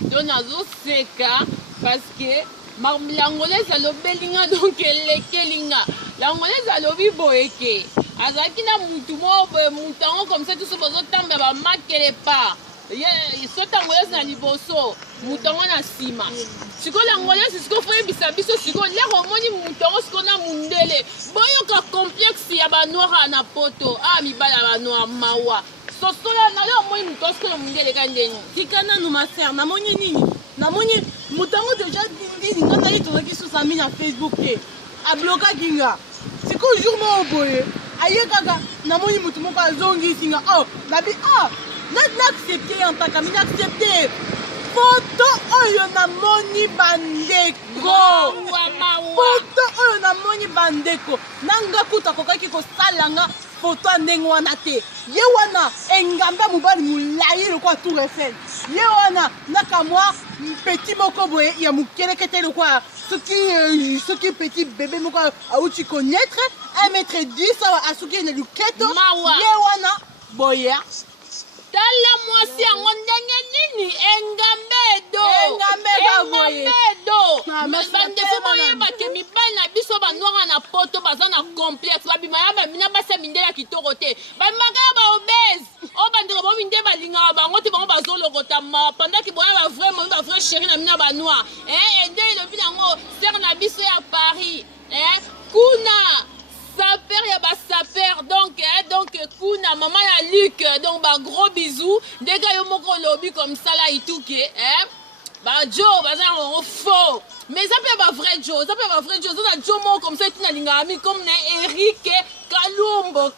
Donc nazoseka parce que l'angolaise alobelinga donc elekelinga. L'angolaise alobi boyeke. Azaki na mutu mo mutango comme ça tout ce besoin tamba ba makele pas. Sota angolaise na liboso, mutango na sima. Siko l'angolaise siko foye bisabiso siko lero moni mutango siko na mundele. Boyoka complexe ya ba noir na poto. Ah mibala ba noir mawa. Sosola na leo moni mutosko na mundele kandeni. Tikana no ma sœur, na moni nini? Na moni mutango déjà dindi ngana yi tonaki sur sa mine na Facebook te. A bloqué kinga. Siko jour mo boye. Aye kaka na moni mutu moko azongi singa. Oh, nabi ah. N'accepter en tant qu'ami, n'accepter. Photo oyo na moni bandeko. Photo oyo na moni bandeko. Nanga kuta kokaki ko salanga photo ndenge wana te. Ye wana engamba mobali mulayi le kwa Tour Eiffel. Ye wana nakamwa petit moko boye ya mukelekete le kwa ce qui petit bébé moko auti connaître 1m10 à suki na luketo. Ye wana boye Tala mwasi yango ndenge nini engambedo bandeko boyeba ke mibali na biso banwara na poto baza na complexe babimaya bamina basa mindele ya kitoko te bamaka ya baobese oyo bandeko bominde balingaka bango te bango bazolokota ma pendaki boya bavrai bavrai chéri na mina banoir ede elobi nango ser na biso ya Paris kuna saper ya ba saper donc kuna maman ya Luc donc ba gros bisous dès que yo moko lobby comme ça là et tout que ba Joe ba ça on faux mais ça peut pas vrai Joe ça na Joe moko comme ça tina linga ami comme na Eric Kalombo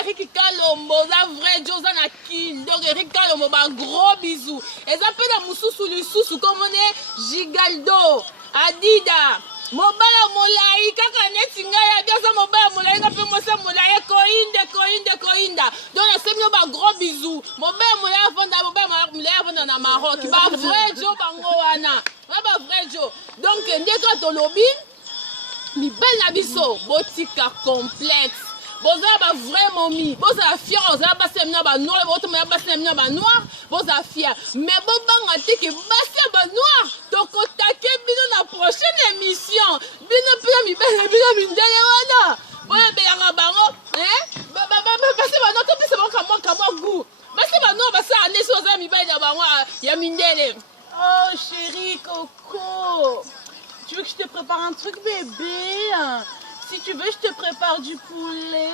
Eric Kalombo ça vrai Joe ça na kill donc Eric Kalombo ba gros bisous et ça peut na mususu lisusu comme on est Gigaldo Adida mobala molai kaka neti ngaya biasa mobala molai ka pe mosa molai koinda donc na semio ba gros bisous mobala molai avanda na Maroc ba vrai jo bango wana ba vrai jo donc ndeka to lobby mi belle biso botika complexe boza ba vraiment mi boza fier boza ba semna ba noir boto ba semna ba noir boza fier mais bobanga te ke ba ba noir donc otake bino na prochaine émission bino pia mi belle bino mindele wana boya belanga bango ba se ba noto pisa ba kamo goût ba se ba noir ba sa ane so za mi belle na bango ya mindele. Oh chérie Coco, tu veux que je te prépare un truc bébé? Si tu veux, je te prépare du poulet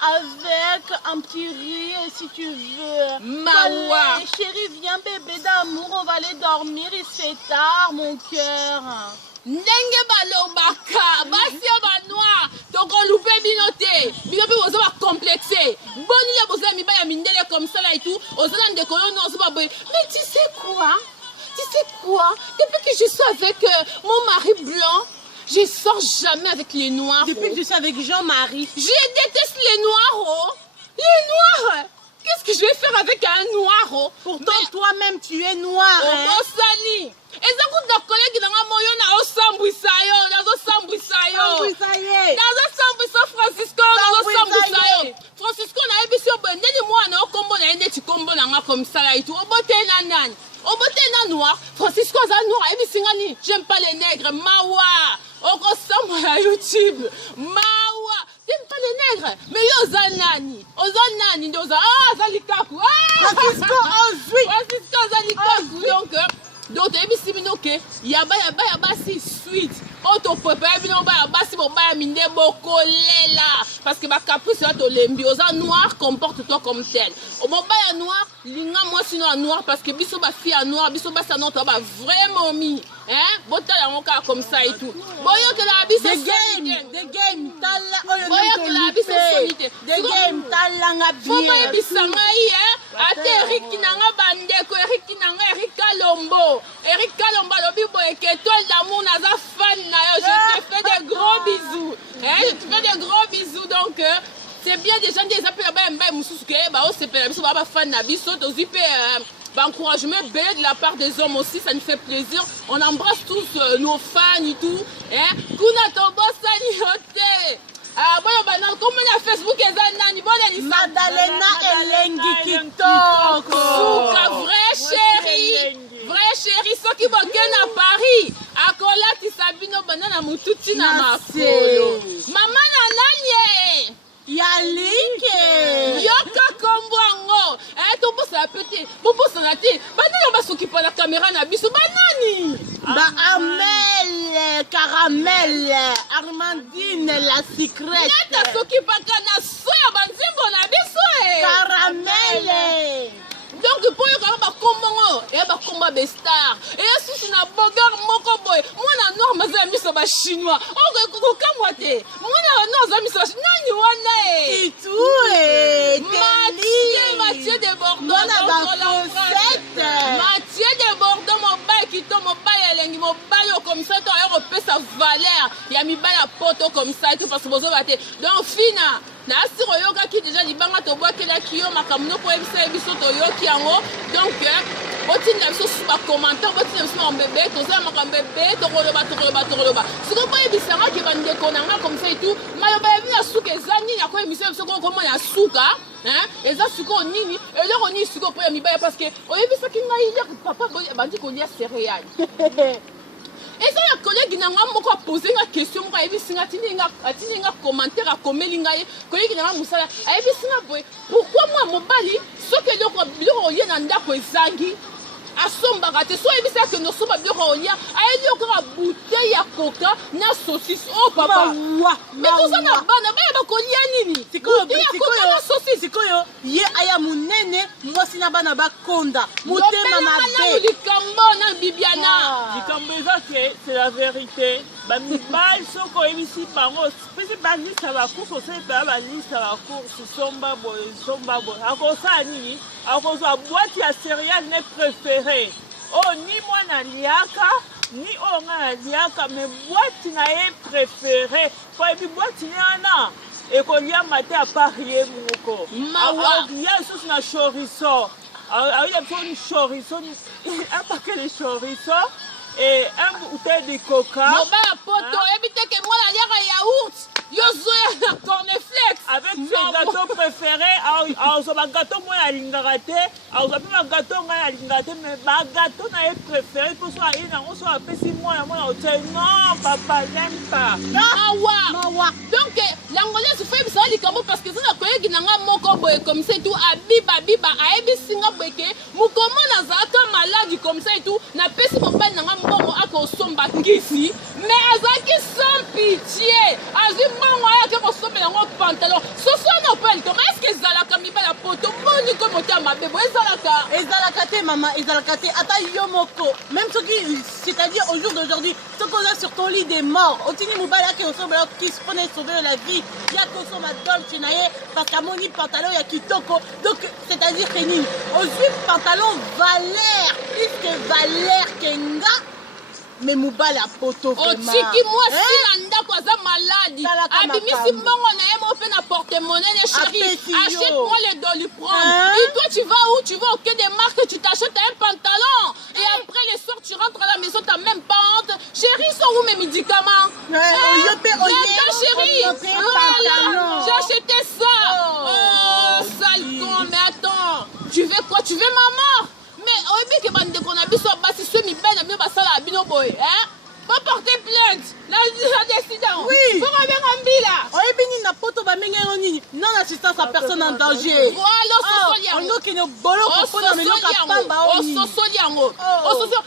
avec un petit riz, si tu veux. Mawa. Allez, chérie, viens bébé d'amour, on va aller dormir, il se fait tard, mon cœur. Ndenge balobaka, basi ba noir, donc on loupe binoté. Binoté vous va complexer. Bonne la bosa mi ba ya mindele comme ça là et tout. Aux gens de colon non c'est pas bon. Mais tu sais quoi? Depuis que je suis avec mon mari blanc, je sors jamais avec les noirs. Depuis que je suis avec Jean-Marie. Je déteste les noirs, oh. Les noirs. Qu'est-ce que je vais faire avec un noir, oh? Pourtant, toi-même, tu es noir. Oh, hein? Sali. Et ça coûte de collègues dans un moyen à Osambouissayo. Francisco, Francisco, on a eu besoin de moi, on a un combo, on a un combo comme ça là et tout. Au beauté noir, Francisco noir, j'aime pas les nègres, Mawa, on ressemble à YouTube, Mawa, j'aime pas les nègres, mais Ozanani, Zalikaku, Francisco, Zalikaku, donc yaba si sweet auto prépare bino ba basi bo ba minde boko lela parce que ba caprice to lembi oza noir comporte-toi comme tel o mo ba noir linga moi sinon noir parce que biso ba fille noir biso ba sa notre ba vraiment mi botala ngoka comme ça et tout boyo que la biso the game tala oyo boyo que la biso solide the game tala nga bien faut pas bisanga ate Eric nanga bandeko Eric Kalombo lobi boye que toi l'amour naza fan na yo je te fais des gros bisous je te fais des gros bisous donc c'est bien des gens qui appellent ba mba mususu ke ba o sepela biso ba fan na biso to zipe encouragement belé de la part des hommes aussi, ça nous fait plaisir. On embrasse tous nos fans et tout. Kuna tobo sani hote. Comme on a Facebook et Zanani, Madalena Elengi TikTok. Souka vrai soki boke na Paris akolatisa bino bana na mututi na makolo mama na nani Yalike yoka kombo yango tobosa pete bobosana te banani basokipa na kamera na biso banani ba Amel Caramel Armandine la secrète neta sokipaka na so ya banzembo na biso Caramel donc po yoka bakombongo bakomba bestar susi na bogar moko boye mwana noir maza ya miso bachinois kokamwa te mwana noir aza miso nani wana Mathieu de Bordeaux Mathieu de Bordeaux mobali kito mobali elengi mobali okomisa to ayo kopesa valeur ya mibali ya poto komisa te parce que bozoba te donc fina nasi koyokaki déjà libanga tobwakelaki yo makambo noko oyebisa biso toyoki yango donc botinda biso susu bacommentaire botinda biso makambo ebele tozala makambo ebele tokoloba sikoyo boyebisangaki bandeko na nga komisa etu maloba yabi na suka eza nini akoyebisa biso kokomona ya suka eza sikoyo nini eloko nini sikoyo mpo ya mibaya parce que oyebisaki ngai lere papa bandi kolia céréale eza ya kolegi na nga moko apose nga question moko ayebisi nga atindi nga commentaire akomeli ngai kolegi na nga mosala ayebisi nga boye pourquoi mwa mobali soki biloko olie na ndako ezangi asombaka te so oyebisi ake nosomba biloko olia ayebi okaka bouteille ya coca na saucisse o papa me toza na bana baya bakolia nini bouteille ya coca na saucisse sikoyo ye aya monene mwasi na bana bakonda motema mabe likambo na bibiana likambo eza ke c'est la vérité bamibali soko oyebisi bango pesi balisa bacourse osali pea balisa bacourse somba boye akosala nini akozwa boîte ya céréale ne préféré oyo ni mwana liaka ni oyo nga na liaka mais boîte na ye préféré po yebi boîte ne wana ekoliama te apart ye moko ya lisusu na chorizo aoya biso ni chorizo un paquet de chorizo et un bouteille de coca mobala poto oyebi te ke mwana aliaka yaourt yozoya na cornflex avec ses gâteaux préférés azwa bagâteau moyo alingaka te azwa mpe bagâteau ngai alingaka te mais bagâteau na ye préféré mpo so aye nango so apesi mwana otie non papa n'aime pas mawa donc langolesi fo yebisa nga likambo parce que eza na koyegi na nga moko boye comme ça etu abiba ayebisi nga boye ke mokomona azalaka maladi comme ça etu napesi mobali na nga mbongo akosomba ngisi mais azalaki sans pitié azwi mbongo ayaki kosombela yango pantalon soswana mpo ya likama estce ezalaka mibali ya poto moni ko motema mabe boye ezalaka te mama ezalaka te ata yo moko même soki c'est-à-dire au jour d'aujourd'hui soki oza sur ton lit des morts otini mobali ake osombela kisi mpona esauver la vie ya kosomba dolce na ye parce qu'amoni pantalon ya kitoko donc c'est-à-dire que nini ozwi pantalon valeur plus que valeur ke nga mais mobali apoto otiki mwasi na ndako aza maladi abimisi mbongo na ye mo mpe na porte-monnaie ne chéri achète-moi les Doliprane et toi tu vas où tu vas au quai des marques tu t'achètes un pantalon et après les soirs tu rentres à la maison t'as même pas honte chéri sont où mes médicaments chéri j'ai acheté ça oh sale con mais attends tu veux quoi tu veux ma mort mais oyebi ke bandeko na biso basi so mibali na bino basala ya bino boye pas porter plainte la décision poko benga mbila oyebi nini na poto bamengi yango nini non assistance à personne en danger ondokende boloko mpona meloka pamba ososoli yango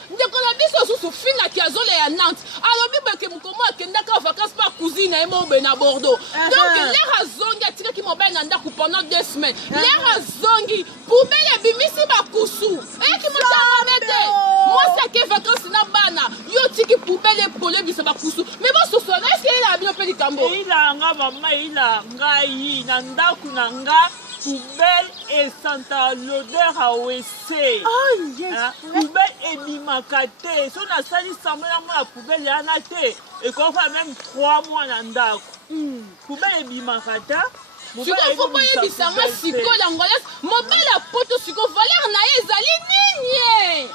ndeko na biso susu fingaki azoleya Nantes alobi beke mokomo akendaka vacance pa cousine na ye mobe na Bordeaux donc lere azongi atikaki mobali na ndako pendant 2 semaines lere azongi poubele ebimisi bakusu eyaki motamame te mwasi ake vacance na bana yo tiki poubele epolo ebisa bakusu mais bososona eske eyela bino mpe likambo eyilanga mama eyila ngai na ndako na nga poubelle esanta l'odeur à WC poubelle ebimaka te so nasali sambo yango na poubelle yana te ekofa même 3 mois na ndako poubelle ebimaka ta sikoyo fo boyebisanga sikoyo langolese mobali ya poto sikoyo valeur na ye ezali nini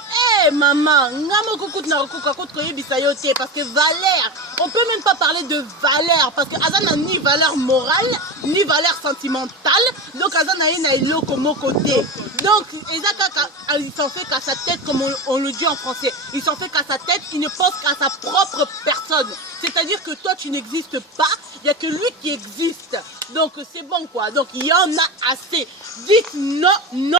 mama nga moko kutu na kokoka kutu koyebisa yo te parce que valeur on peut même pas parler de valeur parce que aza na ni valeur morale ni valeur sentimentale donc aza na ye na eloko moko te Donc, il s'en fait qu'à sa tête, comme on le dit en français. Il s'en fait qu'à sa tête, il ne pense qu'à sa propre personne. C'est-à-dire que toi, tu n'existes pas, il n'y a que lui qui existe. Donc, c'est bon, quoi. Donc, il y en a assez. Dites non, non.